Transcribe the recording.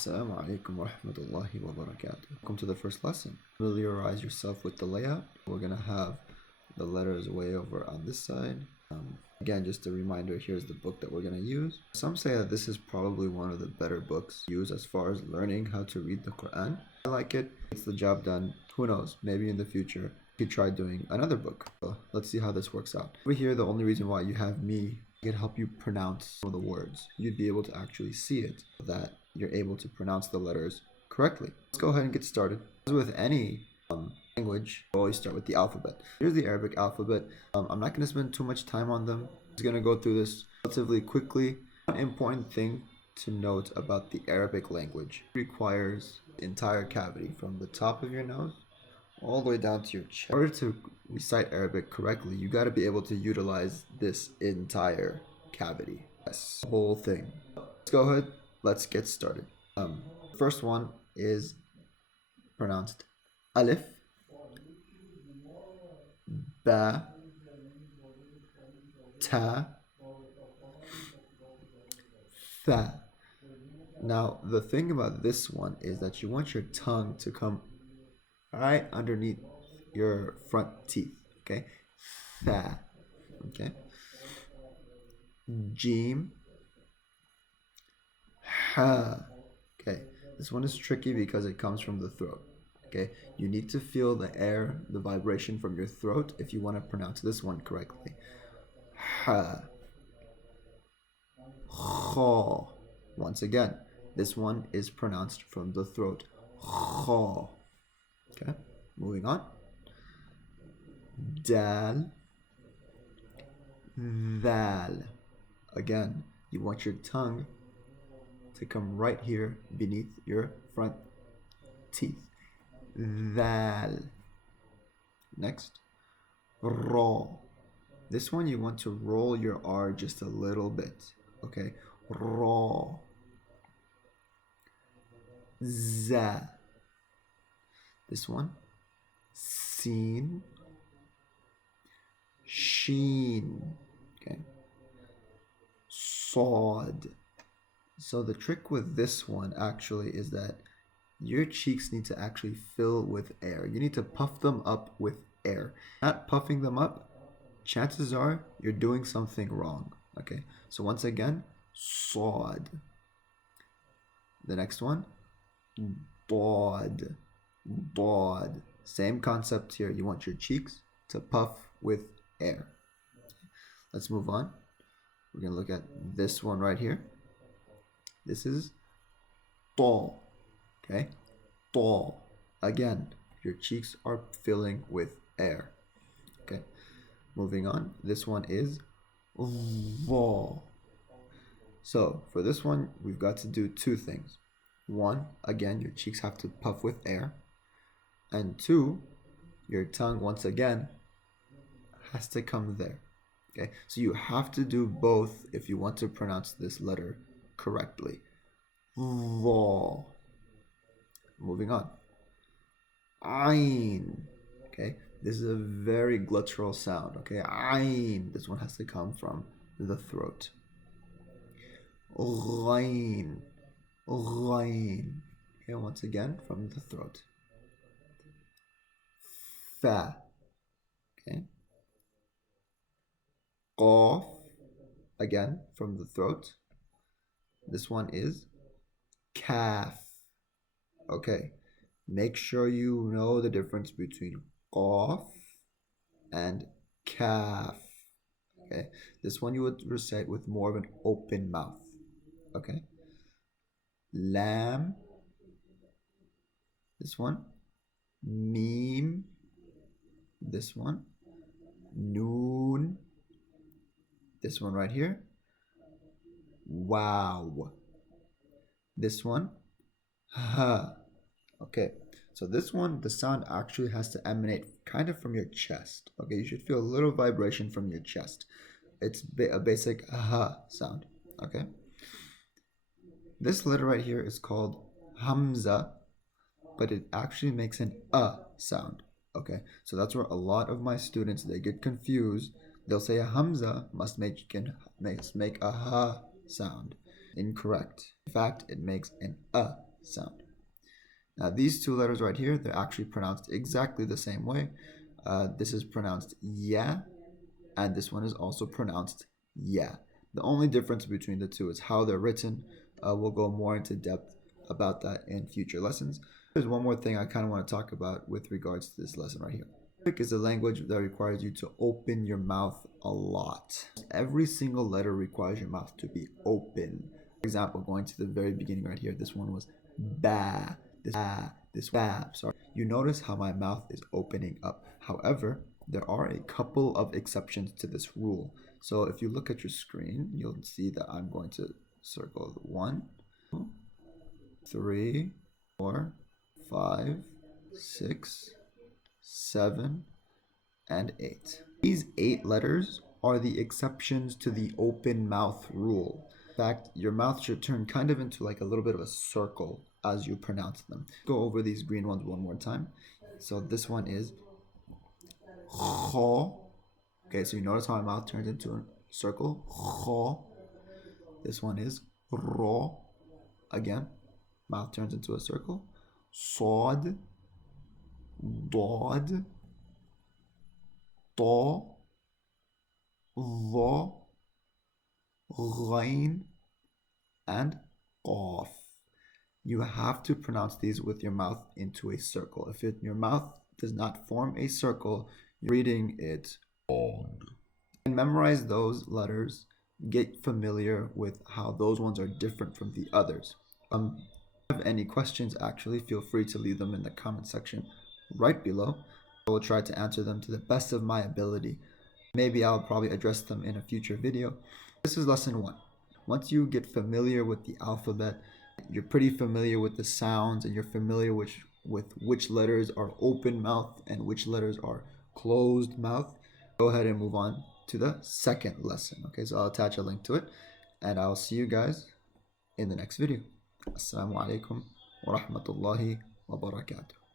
Assalamu alaikum wa rahmatullahi wa barakatuh. Welcome to the first lesson. Familiarize yourself with the layout. We're going to have the letters way over on this side. Again, just a reminder, here's the book that we're going to use. Some say that this is probably one of the better books used as far as learning how to read the Qur'an. I like it. It's the job done. Who knows? Maybe in the future, you could try doing another book. So let's see how this works out. Over here, the only reason why you have me, I can help you pronounce some of the words. You'd be able to actually see it, so that you're able to pronounce the letters correctly. Let's go ahead and get started. As with any language, we always start with the alphabet. Here's the Arabic alphabet. I'm not going to spend too much time on them. I'm just going to go through this relatively quickly. One important thing to note about the Arabic language, it requires the entire cavity from the top of your nose all the way down to your chest. In order to recite Arabic correctly, you got to be able to utilize this entire cavity. Yes, the whole thing. Let's go ahead. Let's get started. First one is pronounced alif, ba, ta, tha. Now, the thing about this one is that you want your tongue to come right underneath your front teeth, okay? Tha, okay? Jim, ha. Okay, this one is tricky because it comes from the throat. Okay, you need to feel the air, the vibration from your throat if you want to pronounce this one correctly. Ha. Kha. Once again, this one is pronounced from the throat. Kha. Okay, moving on. Dal. Dal. Again, you want your tongue to come right here beneath your front teeth. Dal. Next, ra. This one you want to roll your R just a little bit. Okay, ra. Za. This one, sin, sheen. Okay, sod. So the trick with this one actually is that your cheeks need to actually fill with air. You need to puff them up with air. Not puffing them up, chances are you're doing something wrong. Okay, so once again, sod. The next one, bod. Bod. Same concept here. You want your cheeks to puff with air. Let's move on. We're going to look at this one right here. This is ta. Okay, ta. Again, your cheeks are filling with air. Okay, moving on. This one is va. So for this one, we've got to do two things. One, again, your cheeks have to puff with air. And two, your tongue, once again, has to come there. Okay, so you have to do both if you want to pronounce this letter correctly. Va. Moving on. Ain. Okay, this is a very guttural sound. Okay, ain. This one has to come from the throat. Ghain. Ghain. Okay, once again from the throat. Fa. Okay. Qaf. Again from the throat. This one is kaf. Okay, make sure you know the difference between qaf and kaf. Okay, this one you would recite with more of an open mouth. Okay, lam. This one, mim. This one, noon. This one right here, wow. This one, ha. Okay, so this one, the sound actually has to emanate kind of from your chest. Okay, you should feel a little vibration from your chest. It's a basic ha sound. Okay, this letter right here is called hamza, but it actually makes an sound. Okay, so that's where a lot of my students, they get confused. They'll say a hamza must make a ha sound. Incorrect. In fact, it makes an sound. Now these two letters right here, they're actually pronounced exactly the same way. This is pronounced ya, and this one is also pronounced ya. The only difference between the two is how they're written. We'll go more into depth about that in future lessons. There's one more thing I kind of want to talk about with regards to this lesson right here. Arabic is a language that requires you to open your mouth a lot. Every single letter requires your mouth to be open. For example, going to the very beginning right here, this one was ba. This ba, sorry. You notice how my mouth is opening up. However, there are a couple of exceptions to this rule. So if you look at your screen, you'll see that I'm going to circle 1, 2, 3, 4, 5, 6, 7, and 8. These 8 letters are the exceptions to the open mouth rule. In fact, your mouth should turn kind of into like a little bit of a circle as you pronounce them. Go over these green ones one more time. So this one is kho. Okay, so you notice how my mouth turns into a circle. Kho. This one is ro. Again, mouth turns into a circle. Sod. Dod. Ta. Dha. Ghain. And qaf. You have to pronounce these with your mouth into a circle. If your mouth does not form a circle, you're reading it wrong. And memorize those letters. Get familiar with how those ones are different from the others. If you have any questions, actually, feel free to leave them in the comment section right below. I will try to answer them to the best of my ability. Maybe I'll probably address them in a future video. This is lesson 1. Once you get familiar with the alphabet, you're pretty familiar with the sounds, and you're familiar with which letters are open mouth and which letters are closed mouth, go ahead and move on to the second lesson. Okay, so I'll attach a link to it, and I'll see you guys in the next video. Assalamu alaikum wa rahmatullahi wa barakatuh.